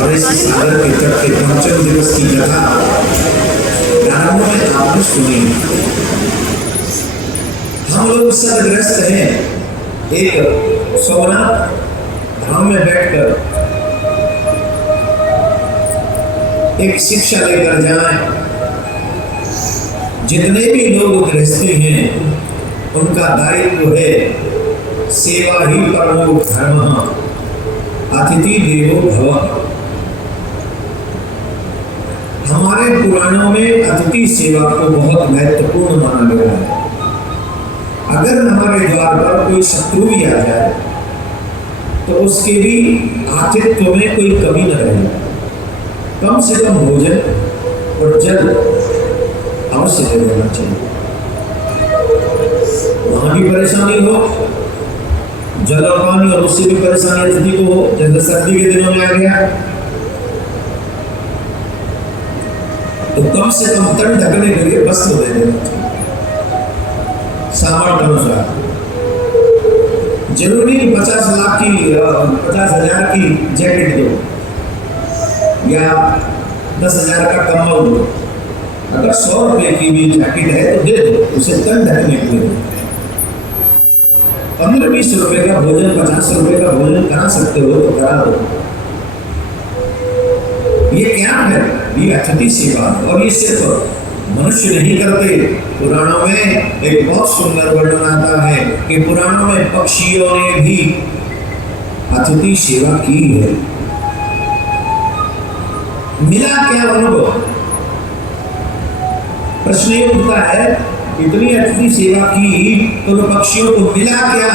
और इस सागर के तट के पंचम दिवस की कथा प्रारंभ में आपने सुनी। हम लोग सदग्रस्त हैं, एक सोमनाथ धाम में बैठकर एक शिक्षा लेकर जाएं। जितने भी लोग गृहस्थी हैं उनका दायित्व है सेवा ही परमो धर्म, अतिथि देवो भव। हमारे पुराणों में अतिथि सेवा को बहुत महत्वपूर्ण माना गया है। अगर हमारे द्वार पर कोई शत्रु भी आ जाए तो उसके भी आतिथ्य में कोई कमी न रहे। कम से कम भोजन और जल अवश्य दे देना चाहिए। वहां भी परेशानी हो, जल और पानी और उससे भी परेशानी अतिथि को हो, जैसे सर्दी के दिनों में आ गया तो कम से कम तन ढकने के लिए वस्त्र दे देना चाहिए सामर्थ्य अनुसार। जरूरी 50,000 की जैकेट दो या 10,000 का कम्बल दो। अगर 100 रुपए की भी जैकेट है तो दे दो, उसे तन ढकने के लिए। 15-20 रुपए का भोजन, 50 रुपए का भोजन करा सकते हो तो करा दो। ये क्या है? ये अतिथि सेवा। और ये सिर्फ मनुष्य नहीं करते। पुराणों में एक बहुत सुंदर वर्णन आता है कि पुराणों में पक्षियों ने भी अतिथि सेवा की है। मिला क्या अनुभव? प्रश्न ये उठता है, इतनी अतिथि सेवा की तो पक्षियों को मिला क्या?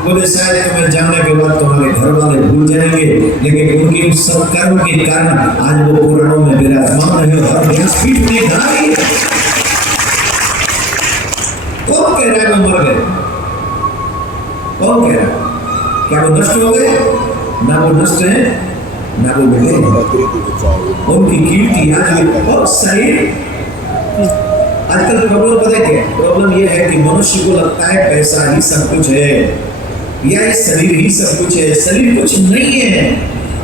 बोले शायद तुम्हें जाने के बाद तुम्हारे घर वाले भूल जाएंगे, लेकिन उनके उस सब कर्म के कारण आज वो पुराणों में विराजमान है और व्यासपीठ में गाई। कौन कह रहा है वो मर गए? कौन कह रहा है? क्या वो नष्ट हो गए? ना वो नष्ट है ना वो मिले। उनकी कीर्ति आज बहुत सही। आजकल प्रॉब्लम पता है क्या? प्रॉब्लम ये है कि मनुष्य को लगता है पैसा ही सब कुछ है या ये शरीर ही सब कुछ है। शरीर कुछ नहीं है,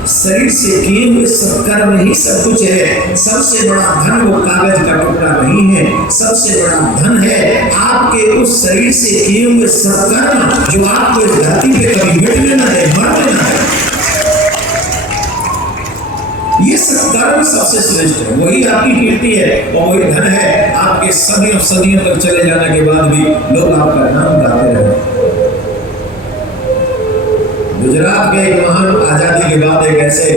शरीर से किए हुए सत्कर्म ही सब कुछ है। सबसे बड़ा धन वो कागज का टुकड़ा नहीं है, सबसे बड़ा धन है आपके उस शरीर से किए हुए सत्कर्म जो आपको इस धरती पे कभी मिटने ना है, मरने ना है। ये सत्कर्म सबसे श्रेष्ठ है, वही आपकी कीर्ति है और वही धन है। आपके सदियों सदियों तक चले जाने के बाद भी लोग आपका नाम गाते रहे। गुजरात के एक महान आजादी के बाद एक ऐसे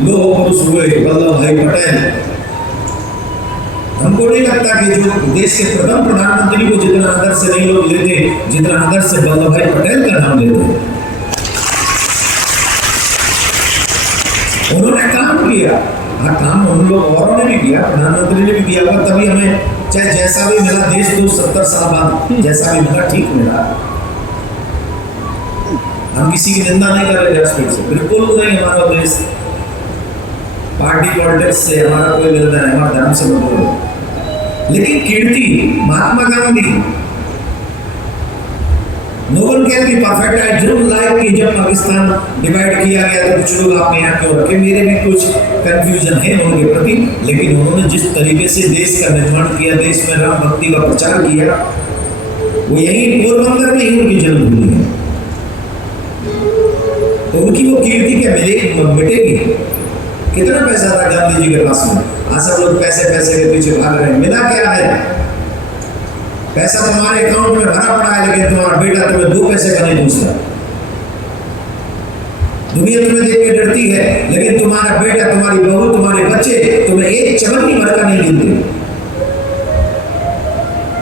लोह पुरुष हुए वल्लभ भाई पटेल। हमको नहीं लगता कि जो देश के प्रथम प्रधानमंत्री को जितना आदर से नहीं लोग लेते, जितना आदर से वल्लभ भाई पटेल का नाम लेते। उन्होंने काम किया, हाँ काम उन लोग औरों ने भी किया, प्रधानमंत्री ने भी किया, पर तभी हमें चाहे जैसा भी मिला देश को 70 साल बाद जैसा भी मिला ठीक मिला। हम किसी की निंदा नहीं कर रहे स्पीड से, बिल्कुल नहीं। हमारा देश पार्टी पॉलिटिक्स से हमारा कोई लेना है, हमारा धर्म से मतलब। लेकिन कीर्ति महात्मा गांधी नोबल केयर की परफेक्ट है। जरूर लाइक कि जब पाकिस्तान डिवाइड किया गया तो कुछ लोग आपने यहाँ क्यों रखे, मेरे भी कुछ कंफ्यूजन है उनके प्रति, लेकिन उन्होंने जिस तरीके से देश का निर्माण किया, देश में राम भक्ति का प्रचार किया, वो यही पोरबंदर में ही उनकी जन्मभूमि है। तो उनकी वो कीर्ति क्या मिटेगी? कितना पैसा था गांधी जी के पास में? आज सब लोग पैसे पैसे के पीछे भाग रहे हैं। मिला क्या है? पैसा तुम्हारे अकाउंट में भरा पड़ा है, लेकिन तुम्हारा बेटा तुम्हें 2 पैसे का नहीं पूछता। दुनिया तुम्हें देख के डरती है, लेकिन तुम्हारा बेटा, तुम्हारी बहू, तुम्हारे बच्चे तुम्हें एक चमन की भर का नहीं गिनते।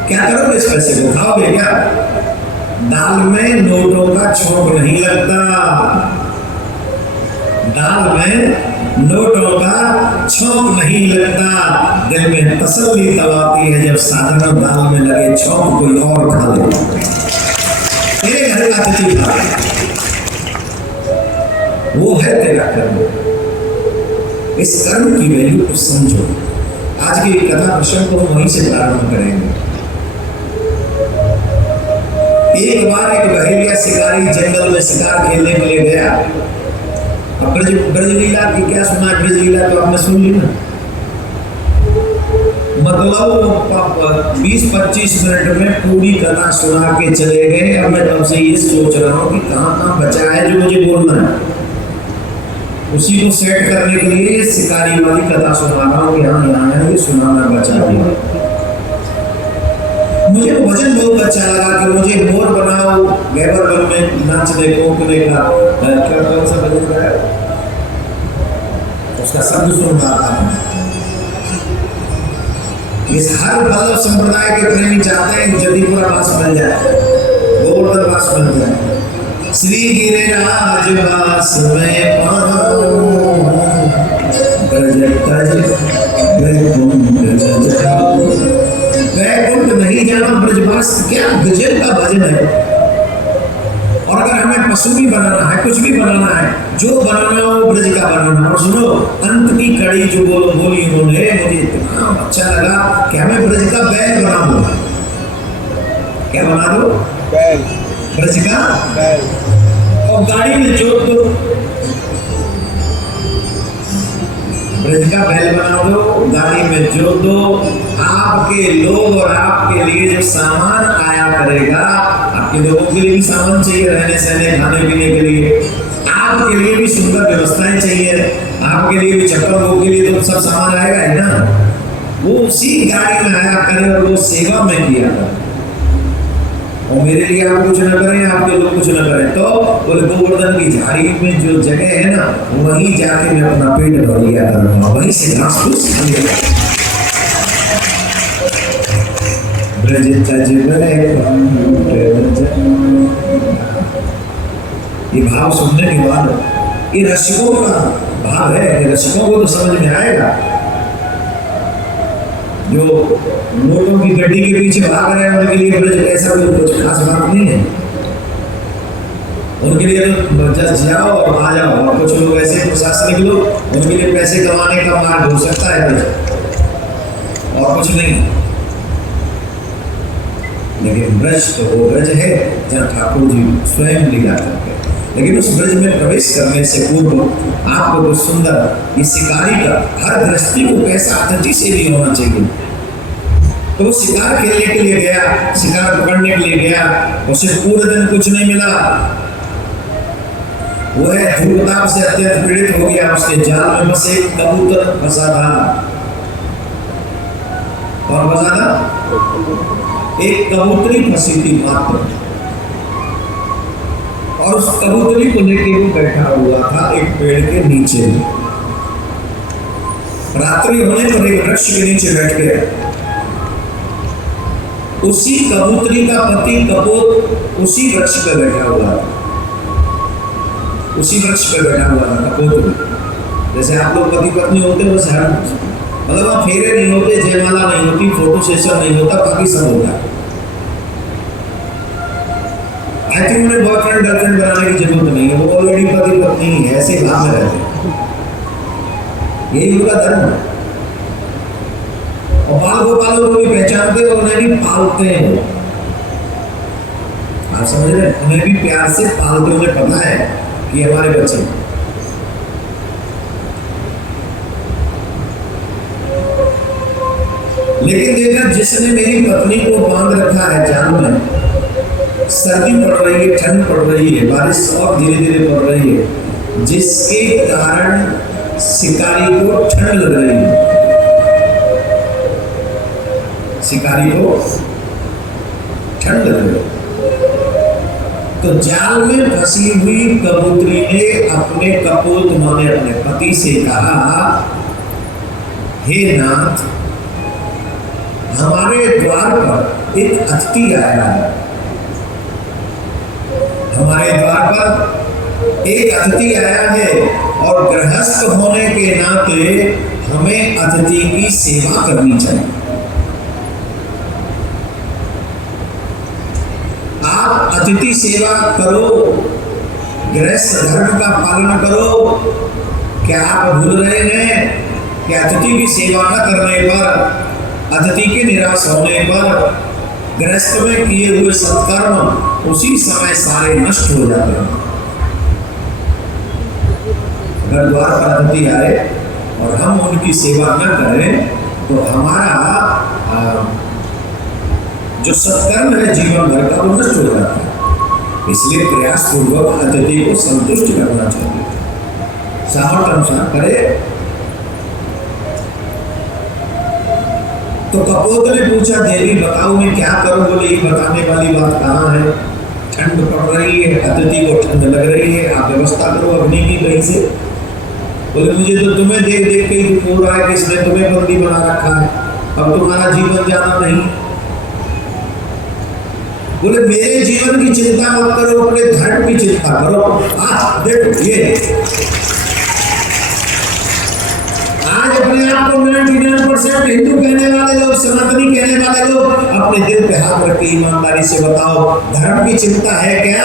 क्या करोगे इस पैसे को? खाओगे क्या? दाल में नोटों का छोंक नहीं लगता, दाल में नोटों का छोंक नहीं लगता। दिल में तसल्ली तब आती है जब साधारण दाल में लगे छोंक कोई और खा ले। तेरे घर का अतिथि खा ले, वो है तेरा कर्म। इस कर्म की वैल्यू को समझो। आज की कथा प्रसंग को हम वहीं से प्रारंभ करेंगे। एक बार एक बहेलिया शिकारी जंगल में शिकार खेलने के लिए गया। अब ब्रज ब्रज लीला की क्या सुना है? ब्रज लीला तो आपने सुन ली ना, मतलब 20-25 मिनट में पूरी कथा सुना के चले गए। अब मैं तब से ये सोच रहा हूँ कि कहाँ कहाँ बचा है जो मुझे बोलना है, उसी को सेट करने के लिए शिकारी वाली कथा सुना रहा हूँ कि हाँ यहाँ है, ये सुनाना बचा दिया। मुझे भजन बहुत अच्छा लगा कि मुझे मोर बनाओ गैबर वन में नाचने कोकने का, क्या कौन सा भजन है उसका शब्द सुन रहा था। इस हर वल्लभ संप्रदाय के प्रेमी चाहते हैं जदीपुरा वास बन जाए, गोवर्धन वास बन जाए। श्री गिरिराज वास में पाऊं, ब्रज तज वैकुंठ जाऊं। वैकुंठ नहीं जाना, ब्रजवास क्या गजब का भजन है। और अगर हमें पशु भी बनाना है, कुछ भी बनाना है, जो बनाना हो ब्रज का बनाना। और सुनो अंत की कड़ी जो बोली उन्होंने, मुझे इतना अच्छा लगा कि हमें ब्रज का बैल बना दो। क्या बना दो? बैल, ब्रज का बैल, और गाड़ी में जोत दो। ब्रज का बैल बना दो, गाड़ी में जोत दो। आपके लोग और आपके लिए जो सामान आया करेगा, आपके लोगों के लिए भी सामान चाहिए, रहने सहने खाने पीने के लिए, आपके लिए भी सुंदर व्यवस्थाएं चाहिए, आपके लिए भी चप्पलों के लिए तो सब सामान आएगा ही ना। वो उसी गाड़ी में आया करे और वो सेवा में किया करे। और मेरे लिए आप कुछ न करें, आपके लोग कुछ न करें, तो बोले गोवर्धन की झाड़ी में जो जगह है ना, वहीं जाके मैं अपना पेट भर लिया करूंगा, वहीं से घास फूस खा लिया। ब्रज तज वैकुंठ जाऊं। ये भाव सुनने के बाद, ये रसिकों का भाव है, ये रसिकों को तो समझ में आएगा। जो नोटों की गड्डी के पीछे भाग रहे हैं उनके लिए ब्रज ऐसा कुछ खास बात नहीं है। उनके लिए तो जस्ट जाओ और आ जाओ। और कुछ लोग ऐसे प्रशासनिक लोग, उनके लिए पैसे कमाने का मार्ग हो सकता है ब्रज, और कुछ नहीं। लेकिन ब्रज तो वो ब्रज है जहाँ ठाकुर जी स्वयं लीला करते हैं। लेकिन उस ब्रज में प्रवेश करने से पूर्व आपको कुछ सुंदर, इस शिकारी का हर दृष्टि को कैसा अतिथि से भी होना चाहिए। तो शिकार खेलने के लिए गया, शिकार पकड़ने के लिए गया, उसे पूरे दिन कुछ नहीं मिला। वो है धूर्ताप से अत्यंत पीड़ित हो गया। उसके जाल में बस एक कबूतर फंसा था। कौन फंसा था? एक कबूतरी फंसी थी मात्र। और उस कबूतरी को लेके वो बैठा हुआ था एक पेड़ के नीचे। रात्रि होने पर एक वृक्ष के नीचे बैठ गया। उसी कबूतरी का पति कपोत उसी वृक्ष पर बैठा हुआ था, उसी वृक्ष पर बैठा हुआ था कपोत। जैसे आप लोग पति पत्नी होते बस हर मतलब वहाँ फेरे नहीं होते, जयमाला नहीं होती, फोटो सेशन नहीं होता, बाकी सब होता है। आई थिंक उन्हें बॉयफ्रेंड गर्लफ्रेंड बनाने की जरूरत नहीं है, वो ऑलरेडी पति पत्नी है, ऐसे भाव में रहते हैं। यही उनका धर्म है। और बाल गोपालों को भी पहचानते हैं, उन्हें भी पालते हैं। आप समझ रहे हैं? उन्हें भी प्यार से पालते, उन्हें पता है कि हमारे बच्चे। लेकिन देखा जिसने मेरी पत्नी को बांध रखा है जाल में, सर्दी पड़ रही है, ठंड पड़ रही है, बारिश और धीरे धीरे पड़ रही है, जिसके कारण शिकारी को ठंड लग रही है। शिकारी को ठंड लग रही है। तो जाल में फंसी हुई कबूतरी ने अपने कपोत माने अपने पति से कहा, हे नाथ, हमारे द्वार पर एक अतिथि आया है। हमारे द्वार पर एक अतिथि आया है और गृहस्थ होने के नाते हमें अतिथि की सेवा करनी चाहिए। आप अतिथि सेवा करो, गृहस्थ धर्म का पालन करो। क्या आप भूल रहे हैं कि अतिथि की सेवा न करने पर, अतिथि के निराश होने पर गृहस्थ में किए हुए सत्कर्म उसी समय सारे नष्ट हो जाते हैं। घर द्वार पर अतिथि आए और हम उनकी सेवा न करें तो हमारा जो सत्कर्म है जीवन भर का वो नष्ट हो जाता है। इसलिए प्रयास पूर्वक अतिथि को संतुष्ट करना चाहिए, सामर्थ्य अनुसार करे। तो कपोत ने पूछा, देवी बताओ मैं क्या करूं? बोले ये बताने वाली बात कहाँ है? ठंड पड़ रही है, अतिथि को ठंड लग रही है, आप व्यवस्था करो अग्नि की कहीं से। बोले मुझे तो तुम्हें देख देख के ही दुख हो रहा है कि इसने तुम्हें बंदी बना रखा है, अब तुम्हारा जीवन जाना नहीं। बोले मेरे जीवन की चिंता मत करो, अपने धर्म की चिंता करो। आज देखो ये आज अपने आप को 99% हिंदू कहने वाले लोग, सनातनी कहने वाले लोग अपने दिल पे हाथ रख के ईमानदारी से बताओ, धर्म की चिंता है क्या?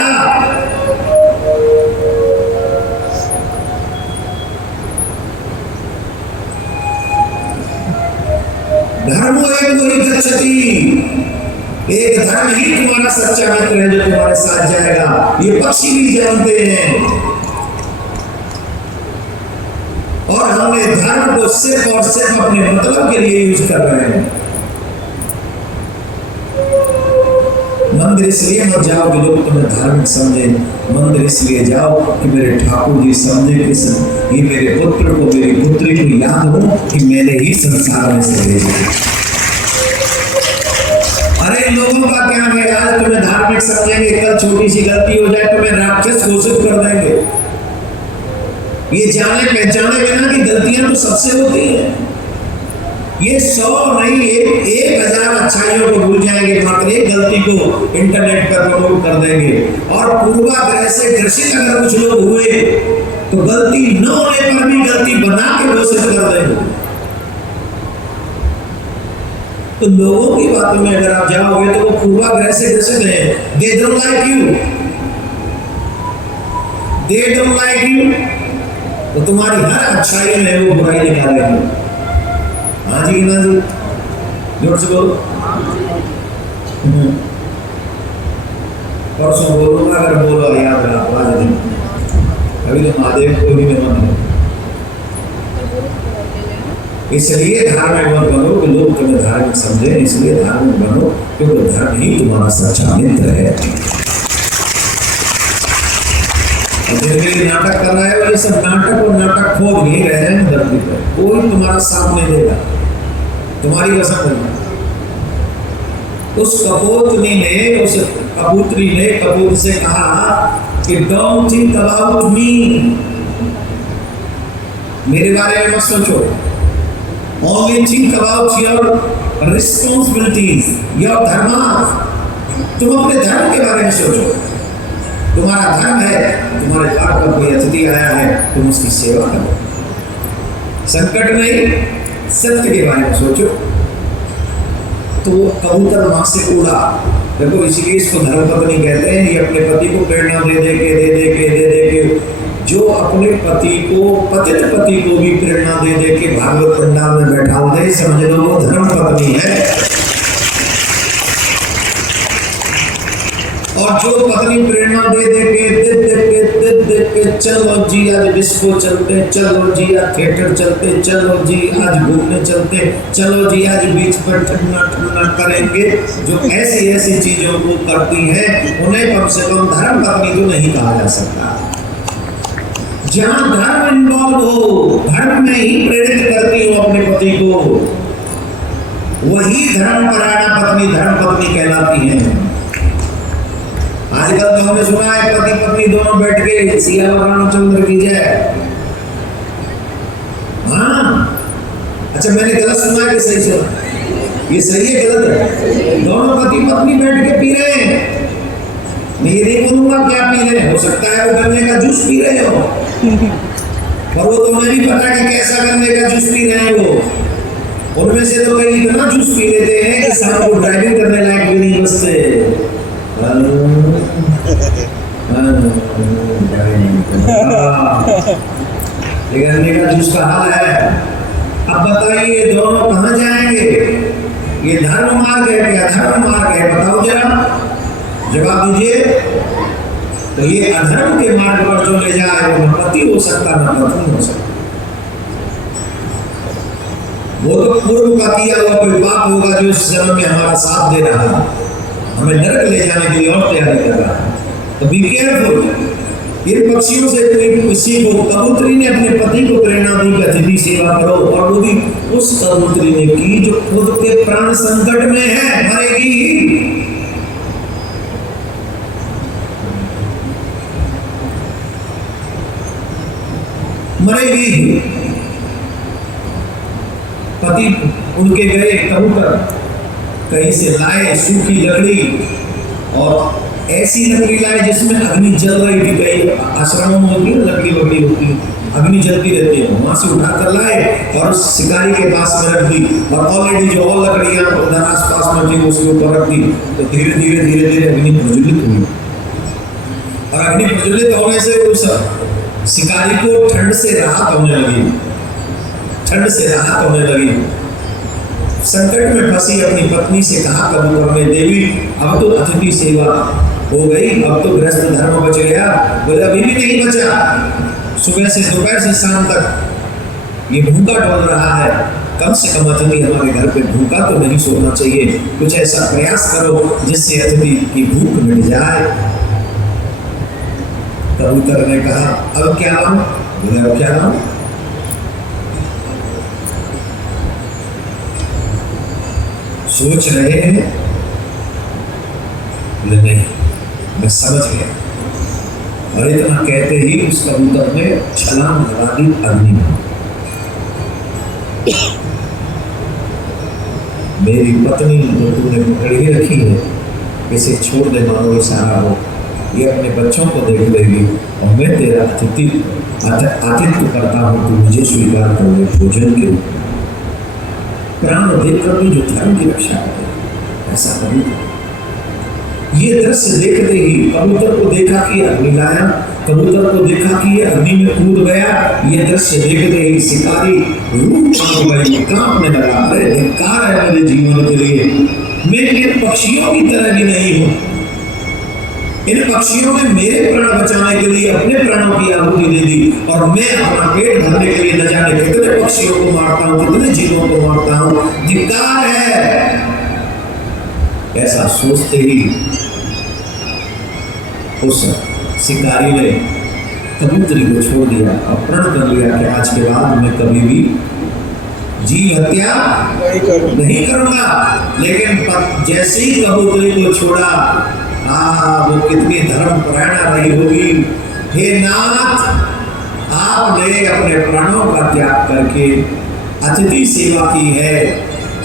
धर्मो एक वही गच्छति, एक धर्म ही तुम्हारा सच्चा मित्र है जो तुम्हारे साथ जाएगा। ये पक्षी भी जानते हैं। और हमने धर्म को सिर्फ और सिर्फ अपने मतलब के लिए यूज कर रहे हैं। मंदिर इसलिए मत जाओ कि लोग तुम्हें धार्मिक समझे, मंदिर इसलिए जाओ कि मेरे ठाकुर जी समझे कि ये मेरे पुत्र को, मेरी पुत्री को याद हो कि मैंने ही संसार में से भेजा। अरे लोगों का क्या है, आज तुम्हें धार्मिक समझेंगे, कल छोटी सी गलती हो जाए तुम्हें राक्षस घोषित कर देंगे। ये जाने पहचाने बिना कि गलतियां तो सबसे होती हैं। ये 100 नहीं 1000 अच्छाइयों को भूल जाएंगे, मात्र एक गलती को इंटरनेट पर प्रमोट कर देंगे। और पूर्वाग्रह से ग्रसित अगर कुछ लोग हुए तो गलती न होने पर भी गलती बना के घोषित कर देंगे। तो लोगों की बातों में अगर आप जाओगे तो वो पूर्वाग्रह से ग्रसित हैं। They don't like you, they don't like you, तो तुम्हारी हर अच्छाई में वो बुराई निकालेंगे। हाँ जी ना जी, जोर से बोलो। परसों बोलूंगा, अगर बोलो याद रखो आज दिन। अभी तो महादेव को भी मेहमान है, इसलिए धार्मिक मत बनो कि लोग तुम्हें धार्मिक समझे। इसलिए धार्मिक बनो क्योंकि धर्म ही तुम्हारा सच्चा मित्र है। नाटक कर रहा है, ये सब नाटक और नाटक खोद नहीं रहे हैं धरती पर। कोई तुम्हारा साथ नहीं देगा, तुम्हारी कसम नहीं। उस कपोतनी ने, उस कबूतरी ने कबूतर से कहा कि डोंट थिंक अबाउट मी, मेरे बारे में मत सोचो। Only think about your responsibilities, your धर्म। तुम अपने धर्म के बारे में सोचो। तुम्हारा धर्म है, तुम्हारे द्वार पर कोई अतिथि आया है, तुम उसकी सेवा करो। संकट नहीं, सत्य के बारे में सोचो। तो कबूतर वहां से उड़ा। देखो इसीलिए इसको धर्मपत्नी कहते हैं। ये अपने पति को प्रेरणा दे दे के जो अपने पति को, पतित पति को भी प्रेरणा दे दे के भागवत पंडाल में बैठा दे, समझ लो वो धर्मपत्नी है। और जो पत्नी प्रेरणा दे दे के चलो जी आज डिस्को चलते, चलो जी आज थिएटर चलते, चलो जी आज घूमने चलते, चलो जी आज बीच पर ठंडा ठंडा करेंगे, जो ऐसी ऐसी चीजों को करती है उन्हें कम से कम धर्म पत्नी तो नहीं कहा जा सकता। जहां धर्म इन्वॉल्व हो, धर्म में ही प्रेरित करती हो अपने पति को, वही धर्मपरायणा पत्नी धर्म पत्नी कहलाती है। आजकल तो हमने सुना है पति पत्नी दोनों बैठ के सियावर रामचंद्र की जय। हाँ, अच्छा मैंने गलत सुना है कि सही सुना? ये सही है गलत है? दोनों पति पत्नी बैठ के पी रहे हैं। मैं ये नहीं बोलूंगा क्या पी रहे हैं, हो सकता है वो गन्ने का जूस पी रहे हो, और वो तो मुझे भी पता कि कैसा गन्ने का जूस पी रहे हैं वो। उनमें से तो कई इतना जूस पी लेते हैं कि साहब को ड्राइविंग करने लायक भी नहीं बचते। गन्ने का जूस का हाल है। अब बताइए दोनों कहाँ जाएंगे? ये धर्म मार्ग है क्या धर्म मार्ग है? बताओ जरा, जवाब दीजिए। तो ये अधर्म के मार्ग पर जो ले जाए वो न पति हो सकता न पत्नी हो सकता। वो तो पूर्व का किया हुआ कोई पाप होगा जो इस जन्म में हमारा साथ दे रहा है, हमें नरक ले जाने के लिए और तैयारी कर रहा है। तो बी केयरफुल। इन पक्षियों से कोई किसी को, कबूतरी ने अपने पति को प्रेरणा दी कि अतिथि सेवा करो, और वो भी उस कबूतरी ने की जो खुद के प्राण संकट में है, मरेगी। मरेगी। पति उनके गए कबूतर कहीं से लाए सूखी लकड़ी, और ऐसी लकड़ी लाए जिसमें अग्नि जल रही थी। कई आश्रमों में होती है लकड़ी वकड़ी होती है, अग्नि जलती रहती है, वहां से उठाकर लाए और उस शिकारी के पास में रख दी, और ऑलरेडी जो और लकड़ियां उधर आसपास में थी उसके ऊपर रख दी। तो धीरे धीरे धीरे धीरे अग्नि प्रज्वलित हुई, और अग्नि प्रज्वलित होने से उस शिकारी को ठंड से राहत होने लगी, ठंड से राहत होने लगी। संकट में फंसी अपनी पत्नी से कहा कबूतर ने, देवी अब तो अतिथि सेवा हो गई, अब तो गृहस्थ धर्म बच गया। बोले अभी भी नहीं बचा, सुबह से दोपहर से शाम तक ये भूखा डोल रहा है, कम से कम अतिथि हमारे घर पे भूखा तो नहीं सोना चाहिए, कुछ ऐसा प्रयास करो जिससे अतिथि की भूख मिट जाए। कबूतर ने कहा अब क्या लाऊं? बोले अब क्या लाऊं? सोच रहे हैं? नहीं, मैं समझ गया। और इतना कहते ही उस कबूतर ने छलांग लगा दी अग्नि में। मेरी पत्नी जो तूने पकड़ ही रखी है, इसे छोड़ दे, मानो ये सहारा हो, ये अपने बच्चों को देख लेगी, और मैं तेरा आतिथ्य करता हूँ, तू मुझे स्वीकार कर ले भोजन के रूप में। प्राण देकर भी जो धर्म की रक्षा करे, ऐसा कबूतर। ये दृश्य देखते ही कबूतर को देखा कि अग्नि लाया, कबूतर को देखा कि ये अग्नि में कूद गया। ये दृश्य देखते ही शिकारी रूप कांपने लगा। अरे धिक्कार है मेरे जीवन के लिए, मैं इन पक्षियों की तरह भी नहीं हूं। इन पक्षियों ने मेरे प्राण बचाने के लिए अपने प्राणों की आहुति दे दी, और मैं अपना पेट भरने के लिए न जाने कितने पक्षियों को मारता हूं, कितने जीवों को मारता हूं। धिक्कार है। ऐसा सोचते ही उस शिकारी ने कबूतरी को छोड़ दिया और प्रण कर लिया कि आज के बाद मैं कभी भी जीव हत्या नहीं करूंगा। लेकिन जैसे ही कबूतरी को छोड़ा, वो कितनी धर्म परायणा रही होगी। हे नाथ, आपने अपने प्राणों का त्याग करके अतिथि सेवा की है।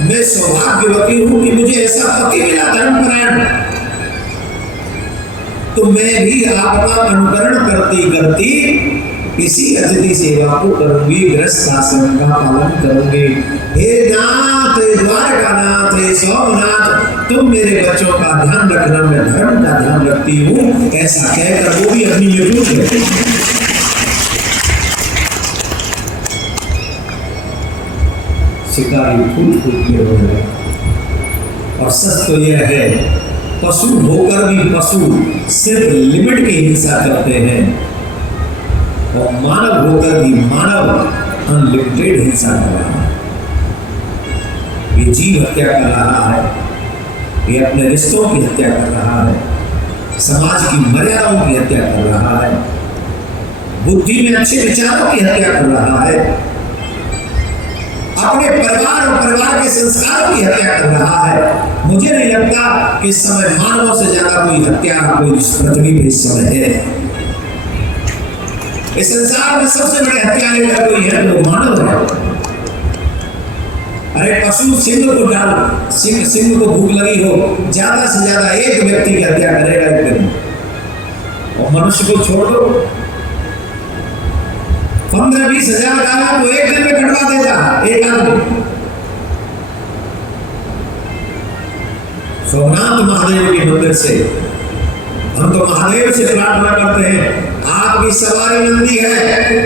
मैं सौभाग्यवती हूं कि मुझे ऐसा पति मिला धर्मपरायण। तो मैं भी आपका अनुकरण करती करती इसी अतिथि सेवा को करूंगी, गृहस्थ आश्रम का पालन करूंगी। हे नाथ, द्वारकानाथ, हे सोमनाथ, तुम मेरे बच्चों का ध्यान रखना, मैं धर्म का ध्यान रखती हूँ। ऐसा कहकर वो भी अग्नि में डूब गए। शिकारी फूट फूट के रो गए। और सच तो यह है, पशु होकर भी पशु सिर्फ लिमिट की हिंसा करते हैं, और मानव होकर भी मानव अनलिमिटेड हिंसा कर रहा है। ये जीव हत्या कर रहा है, ये अपने रिश्तों की हत्या कर रहा है, समाज की मर्यादाओं की हत्या कर रहा है, बुद्धि में अच्छे विचारों की हत्या कर रहा है, अपने परिवार और परिवार के संस्कारों की हत्या कर रहा है। मुझे नहीं लगता कि इस समय मानवों से ज्यादा कोई हत्या कोई पृथ्वी पे इस समय है। इस संसार में सबसे बड़े हत्यारे अगर कोई है तो मानव है। अरे पशु सिंह को डाल, सिंह को भूख लगी हो, ज्यादा से ज्यादा एक व्यक्ति की हत्या करेगा एक दिन, और मनुष्य को छोड़ दो 15-20 हजार गायों को एक दिन में कटवा देता एक आदमी। सोमनाथ महादेव के मंदिर से हम तो महादेव से प्रार्थना करते हैं, आपकी सवारी नंदी है,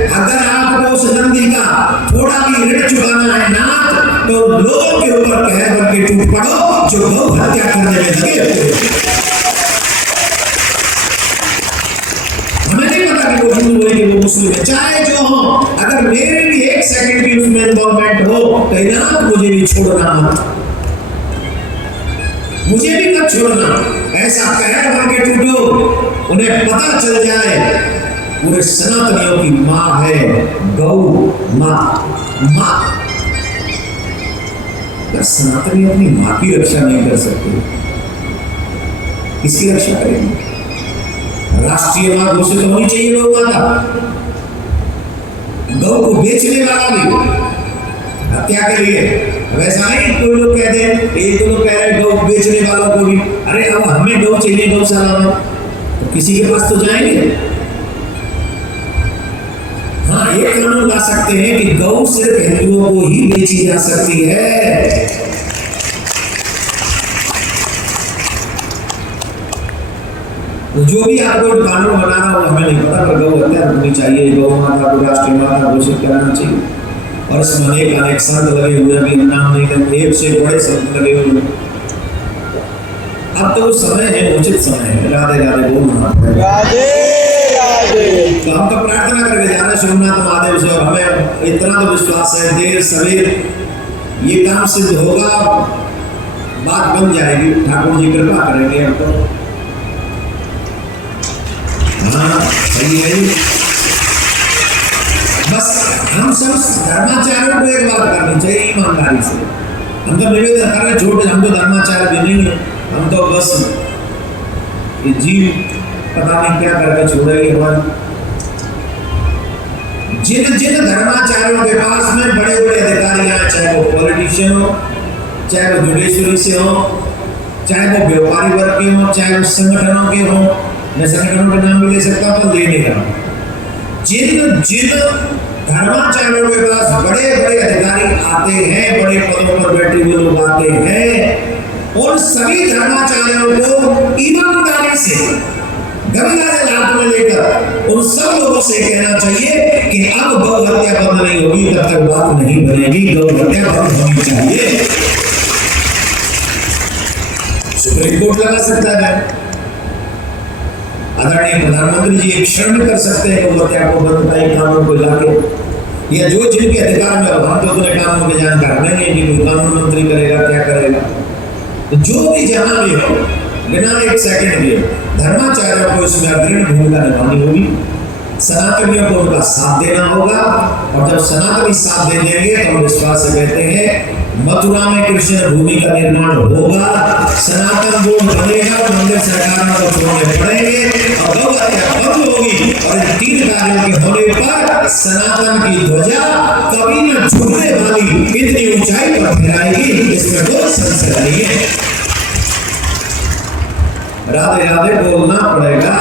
अगर आपको उस नंदी का थोड़ा भी ऋण चुकाना है नाथ, तो लोगों के ऊपर कहर बन के टूट पड़ो जो गौ हत्या करने में लगे। वो हिंदू है कि वो मुस्लिम है, चाहे जो हो, अगर मेरे भी एक सेकंड भी उसमें इन्वॉल्वमेंट हो तो इनाम मुझे भी छोड़ना मत, मुझे भी मत छोड़ना। ऐसा कहर बन के टूटो, उन्हें पता चल जाए पूरे सनातनियों की मां है गौ मां। मां, अगर सनातनी अपनी मां की रक्षा नहीं कर सकते, किसकी रक्षा करेंगे? राष्ट्रीय मां घोषित होनी चाहिए गौ माता। गौ को बेचने वाला भी हत्या के लिए, वैसा नहीं कोई लोग कहते हैं, एक लोग कह रहे हैं गौ बेचने वालों को भी, अरे अब हमें गौ चाहिए गौशाला में, तो किसी के पास तो जाएंगे। हाँ, ये कानून ला सकते हैं कि गौ सिर्फ हिंदुओं को ही बेची जा सकती है। तो जो भी आपको कानून बनाना हो हमें नहीं पता, पर गौ हत्या रुकनी चाहिए, गौ माता को राष्ट्रीय माता घोषित करना चाहिए। और इसमें अनेक संत लगे हुए, अभी नाम नहीं लेंगे, एक से बड़े संत लगे हुए। अब तो समय है, उचित समय है। राधे राधे बोलना, राधे राधे। तो हम तो प्रार्थना करके जा रहे सोमनाथ महादेव से, और हमें इतना तो विश्वास है देर सवेर ये काम सिद्ध होगा, बात बन जाएगी, ठाकुर जी कृपा करेंगे हमको। हाँ सही है। बस हम सब धर्माचार्यों को एक बात करनी चाहिए ईमानदारी से। हम तो निवेदन कर रहे छोटे, हम तो धर्माचार्य भी नहीं है, हम तो बस ये जीव पता नहीं क्या करके छोड़ेगी हमारी। जिन जिन धर्माचार्यों के पास में बड़े बड़े अधिकारी हैं, चाहे वो पॉलिटिशियन हो, चाहे वो जुडिशरी से हो, चाहे वो व्यापारी वर्ग के हो, चाहे वो संगठनों के हो, मैं संगठनों के नाम भी ले सकता हूँ, तो ले नहीं रहा। जिन जिन धर्माचार्यों के पास बड़े बड़े अधिकारी आते हैं, बड़े पदों पर बैठे हुए लोग आते हैं, उन सभी धर्माचार्यों को ईमानदारी से गंगा जल हाथ में लेकर उन सब लोगों से कहना चाहिए कि अब गौ हत्या बंद नहीं होगी तब तक बात नहीं बनेगी, गौ हत्या बंद होनी चाहिए। सुप्रीम कोर्ट लगा सकता है, आदरणीय प्रधानमंत्री जी एक क्षण में कर सकते हैं गौ हत्या को बंद कराए कानून को लाके, या जो जिनके अधिकार में हम तो उतने कानून के जानकार नहीं है कि कोई कानून मंत्री करेगा क्या करेगा। तो जो भी जहां भी हो, बिना एक सेकंड के धर्माचार्यों को इसमें अग्रणी भूमिका निभानी होगी, सनातनियों को उनका साथ देना होगा। और जब सनातनी साथ दे देंगे तो हम विश्वास से कहते हैं मथुरा में कृष्ण भूमि का निर्माण होगा, सनातन बोर्ड बनेगा, मंदिर सरकारों को छोड़ने पड़ेंगे और गौ हत्या बंद होगी। और इन तीन कार्यों के होने पर सनातन की ध्वजा कभी न झुकने वाली इतनी ऊंचाई पर फहराएगी, इसमें कोई संशय नहीं है। राधे राधे बोलना पड़ेगा।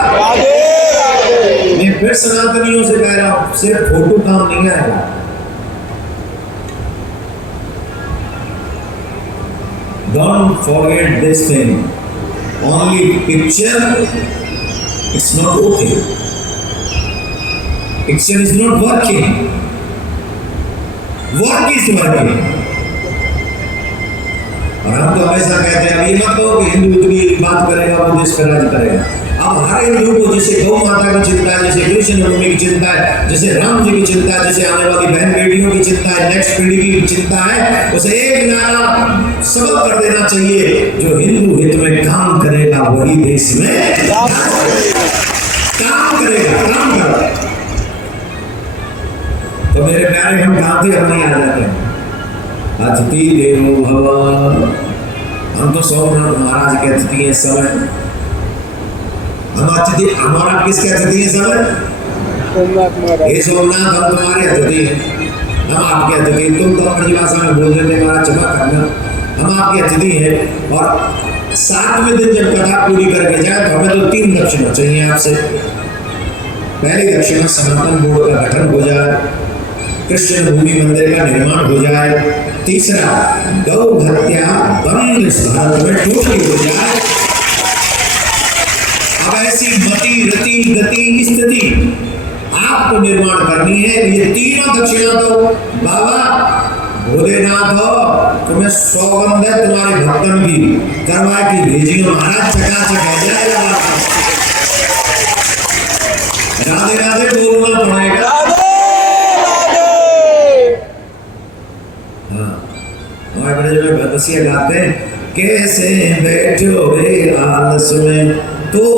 मैं फिर सनातनियों से कह रहा हूं, सिर्फ फोटो काम नहीं आएगा। Don't forget this thing. Only picture, it's not okay. Picture is not working. Work is working. और हम तो हमेशा कहते हैं, अब ये मत कहो कि हिंदू इतनी बात करेगा वो देश का राज करेगा। अब हर हिंदू को जैसे गौ माता की चिंता है, जैसे कृष्ण भूमि की चिंता है, जैसे राम जी की चिंता है, जैसे आने वाली बहन बेटियों की चिंता है, नेक्स्ट पीढ़ी की चिंता है, उसे एक नारा सबक कर देना चाहिए, जो हिंदू हित में काम करेगा वही देश में काम करेगा, काम करेगा। तो मेरे प्यारे हम गाते हम नहीं आ जाते हैं, अतिथि देवो भव। हम तो सोमनाथ महाराज के अतिथि हैं समय, हम अतिथि, हमारा किसके अतिथि हैं समय? हे सोमनाथ हम तुम्हारे अतिथि हैं, हम आपके अतिथि। तुम तो अपनी भाषा में बोल देते हमारा क्षमा करना, हम आपके अतिथि हैं। और 7वें दिन जब कथा पूरी करके जाए तो हमें तो 3 दक्षिणा चाहिए आपसे। पहली दक्षिणा सनातन बोर्ड का गठन हो जाए, कृष्ण भूमि मंदिर का निर्माण हो जाए, तीसरा गौ हत्या बंद इस भारत में टोटली हो जाए। अब ऐसी मति रति गति स्थिति आपको निर्माण करनी है। ये तीनों दक्षिणा तो बाबा भोलेनाथ तुम्हें सौगंध है तुम्हारे भक्तन की, करवा की भेजियो महाराज, चकाचक है। जय राधे राधे बोलना पड़ेगा। हाँ, हमारे बड़े जो भगवसिया गाते हैं, कैसे बैठो रे आलस में